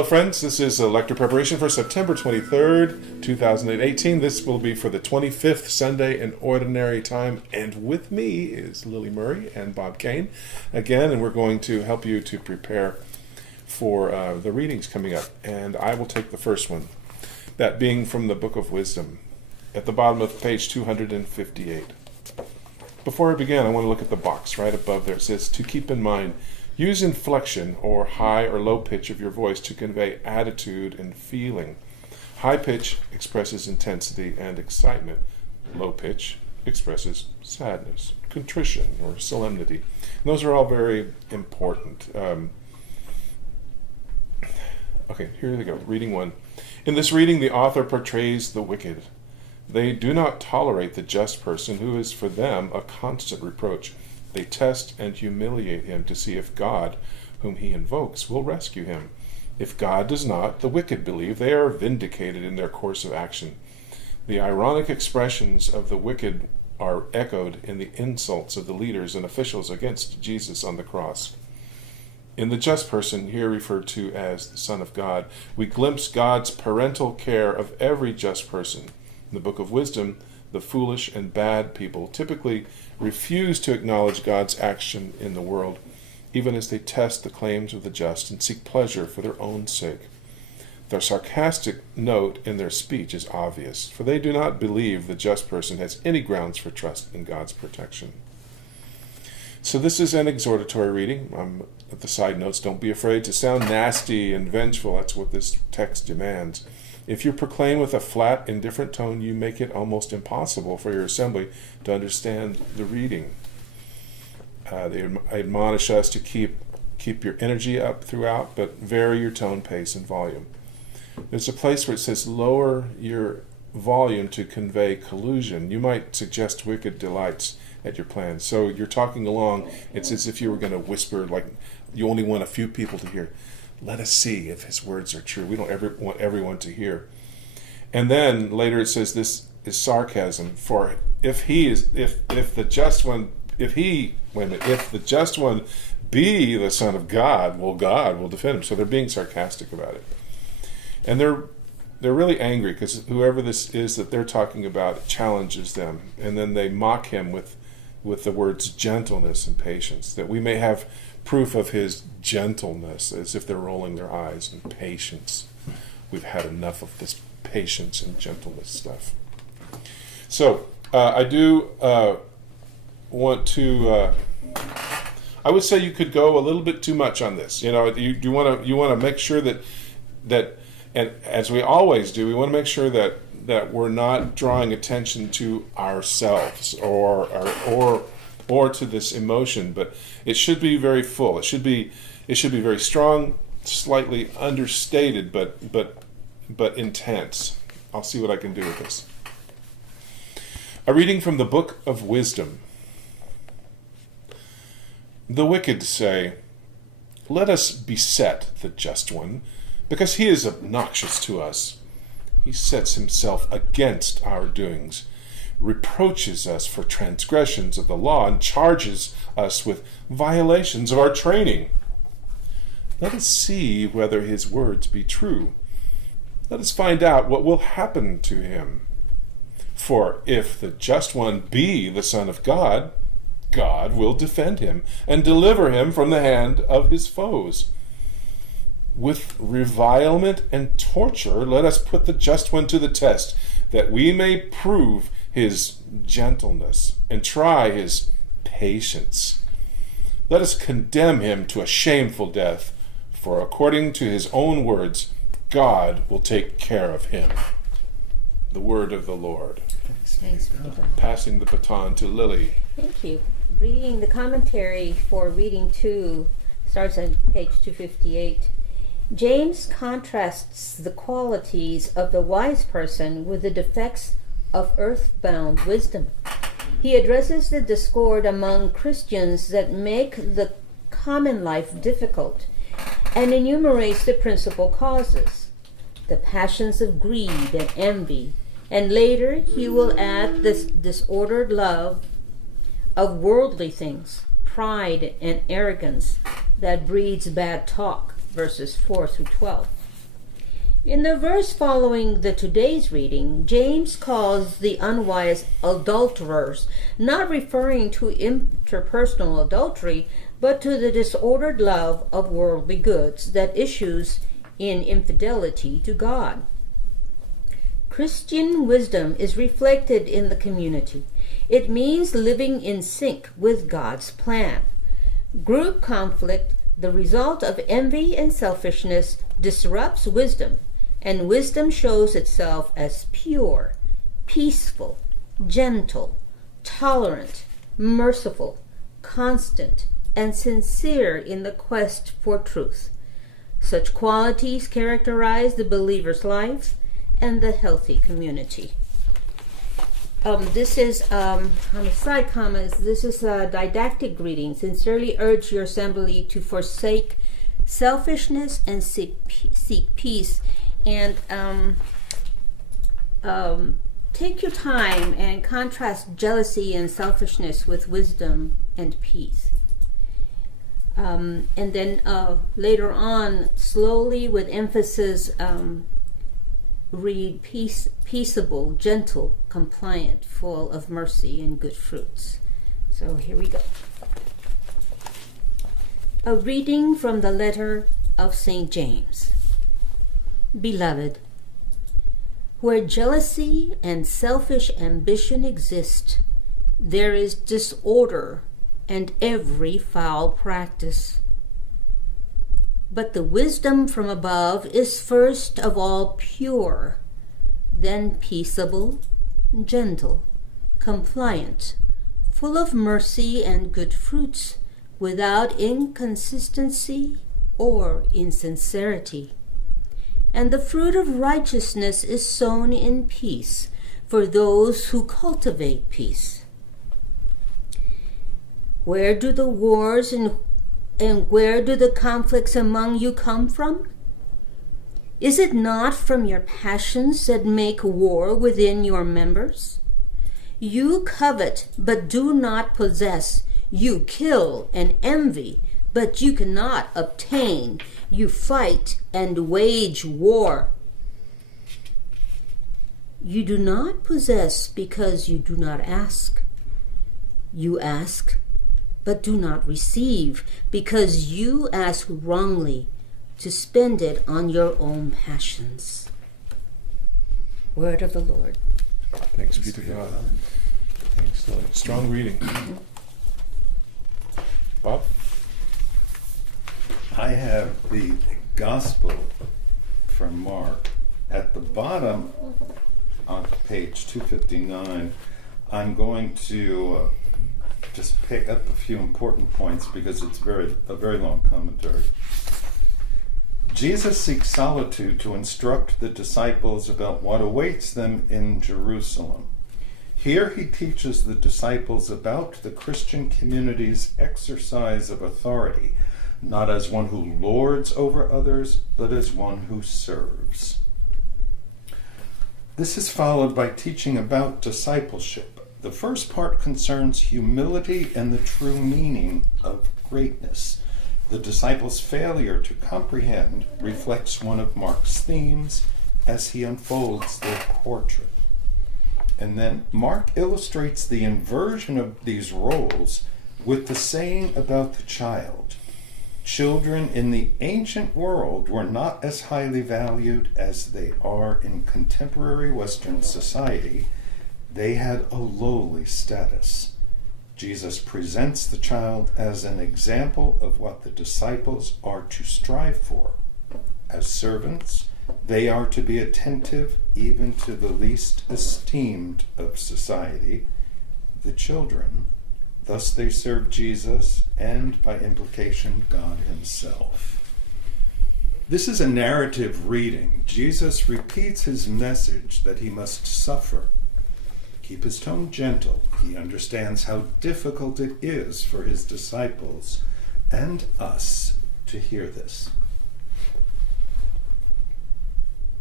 Hello friends, this is a lecture preparation for September 23rd, 2018. This will be for the 25th Sunday in Ordinary Time, and with me is Lily Murray and Bob Kane again, and we're going to help you to prepare for the readings coming up. And I will take the first one, that being from the Book of Wisdom, at the bottom of page 258. Before I begin, I want to look at the box right above there. It says, to keep in mind, use inflection or high or low pitch of your voice to convey attitude and feeling. High pitch expresses intensity and excitement. Low pitch expresses sadness, contrition, or solemnity. And those are all very important. Okay, here we go. Reading one. In this reading, the author portrays the wicked. They do not tolerate the just person, who is for them a constant reproach. They test and humiliate him to see if God, whom he invokes, will rescue him. If God does not, the wicked believe they are vindicated in their course of action. The ironic expressions of the wicked are echoed in the insults of the leaders and officials against Jesus on the cross. In the just person, here referred to as the Son of God, we glimpse God's parental care of every just person. In the Book of Wisdom, the foolish and bad people typically refuse to acknowledge God's action in the world, even as they test the claims of the just and seek pleasure for their own sake. Their sarcastic note in their speech is obvious, for they do not believe the just person has any grounds for trust in God's protection. So this is an exhortatory reading. At the side notes, don't be afraid to sound nasty and vengeful. That's what this text demands. If you proclaim with a flat, indifferent tone, you make it almost impossible for your assembly to understand the reading. They admonish us to keep your energy up throughout, but vary your tone, pace, and volume. There's a place where it says lower your volume to convey collusion. You might suggest wicked delights at your plans. So you're talking along, it's as if you were going to whisper, like you only want a few people to hear. Let us see if his words are true. We don't want everyone to hear. And then later it says this is sarcasm. For if the just one be the Son of God, well, God will defend him. So they're being sarcastic about it, and they're really angry because whoever this is that they're talking about challenges them, and then they mock him with the words gentleness and patience, that we may have proof of his gentleness, as if they're rolling their eyes, and patience. We've had enough of this patience and gentleness stuff. So I do want to. I would say you could go a little bit too much on this. You know, you want to make sure that, and as we always do, we want to make sure that we're not drawing attention to ourselves or to this emotion, but it should be very full. It should be very strong, slightly understated, but intense. I'll see what I can do with this. A reading from the Book of Wisdom. The wicked say, "Let us beset the just one, because he is obnoxious to us. He sets himself against our doings, reproaches us for transgressions of the law, and charges us with violations of our training. Let us see whether his words be true. Let us find out what will happen to him. For if the just one be the Son of God, God will defend him and deliver him from the hand of his foes. With revilement and torture, let us put the just one to the test, that we may prove his gentleness and try his patience. Let us condemn him to a shameful death, for according to his own words, God will take care of him." The word of the Lord. Thanks, Peter. Passing the baton to Lily. Thank you. Reading the commentary for reading 2 starts on page 258. James contrasts the qualities of the wise person with the defects of earthbound wisdom. He addresses the discord among Christians that make the common life difficult and enumerates the principal causes, the passions of greed and envy, and later he will add this disordered love of worldly things, pride and arrogance that breeds bad talk, verses 4 through 12. In the verse following the today's reading, James calls the unwise adulterers, not referring to interpersonal adultery, but to the disordered love of worldly goods that issues in infidelity to God. Christian wisdom is reflected in the community. It means living in sync with God's plan. Group conflict, the result of envy and selfishness, disrupts wisdom, and wisdom shows itself as pure, peaceful, gentle, tolerant, merciful, constant, and sincere in the quest for truth. Such qualities characterize the believer's life and the healthy community. This is, on the side comments, this is a didactic greeting. Sincerely urge your assembly to forsake selfishness and seek peace. And take your time and contrast jealousy and selfishness with wisdom and peace. And then later on, slowly with emphasis, read peaceable, gentle, compliant, full of mercy and good fruits. So here we go. A reading from the letter of St. James. Beloved, where jealousy and selfish ambition exist, there is disorder and every foul practice. But the wisdom from above is first of all pure, then peaceable, gentle, compliant, full of mercy and good fruits, without inconsistency or insincerity. And the fruit of righteousness is sown in peace for those who cultivate peace. Where do the wars and where do the conflicts among you come from? Is it not from your passions that make war within your members? You covet, but do not possess. You kill and envy, but you cannot obtain. You fight and wage war. You do not possess because you do not ask. You ask, but do not receive, because you ask wrongly to spend it on your own passions. Word of the Lord. Thanks be to God. Thanks, Lord. Strong reading. Bob? I have the Gospel from Mark. At the bottom on page 259, I'm going to just pick up a few important points because it's a very long commentary. Jesus seeks solitude to instruct the disciples about what awaits them in Jerusalem. Here he teaches the disciples about the Christian community's exercise of authority, not as one who lords over others, but as one who serves. This is followed by teaching about discipleship. The first part concerns humility and the true meaning of greatness. The disciples' failure to comprehend reflects one of Mark's themes as he unfolds their portrait. And then Mark illustrates the inversion of these roles with the saying about the child. Children in the ancient world were not as highly valued as they are in contemporary Western society. They had a lowly status. Jesus presents the child as an example of what the disciples are to strive for. As servants, they are to be attentive even to the least esteemed of society, the children. Thus they serve Jesus and, by implication, God himself. This is a narrative reading. Jesus repeats his message that he must suffer. Keep his tone gentle. He understands how difficult it is for his disciples and us to hear this.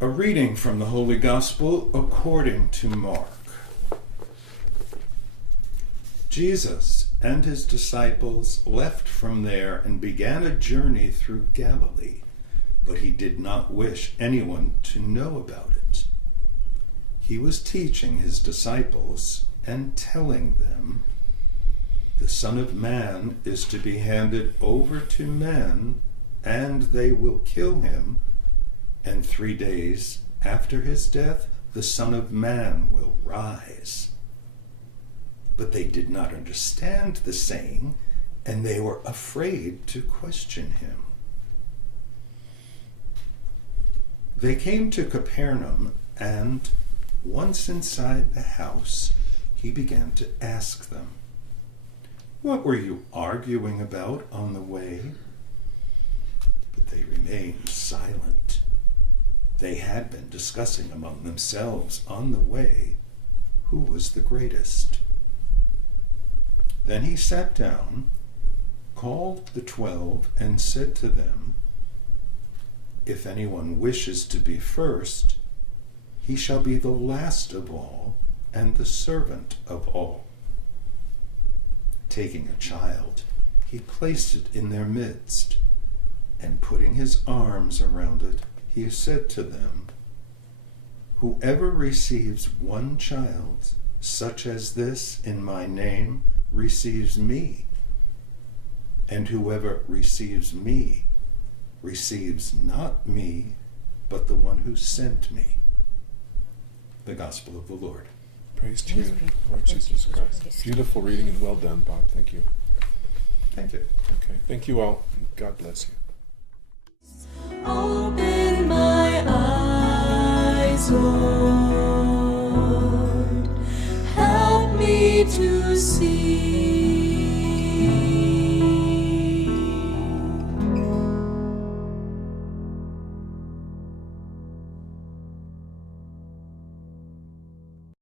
A reading from the Holy Gospel according to Mark. Jesus and his disciples left from there and began a journey through Galilee. but he did not wish anyone to know about it. He was teaching his disciples and telling them, "The Son of Man is to be handed over to men, and they will kill him, and 3 days after his death, the Son of Man will rise." But they did not understand the saying, and they were afraid to question him. They came to Capernaum, and once inside the house, he began to ask them, "What were you arguing about on the way?" But they remained silent. They had been discussing among themselves on the way who was the greatest. Then he sat down, called the 12, and said to them, "If anyone wishes to be first, he shall be the last of all and the servant of all." Taking a child, he placed it in their midst, and putting his arms around it, he said to them, "Whoever receives one child such as this in my name receives me, and whoever receives me receives not me, but the one who sent me." The Gospel of the Lord. Praise to you, Lord Jesus Christ. Beautiful reading and well done, Bob. Thank you. Thank you. Okay. Thank you all. God bless you. Open my eyes, Lord. Help me to see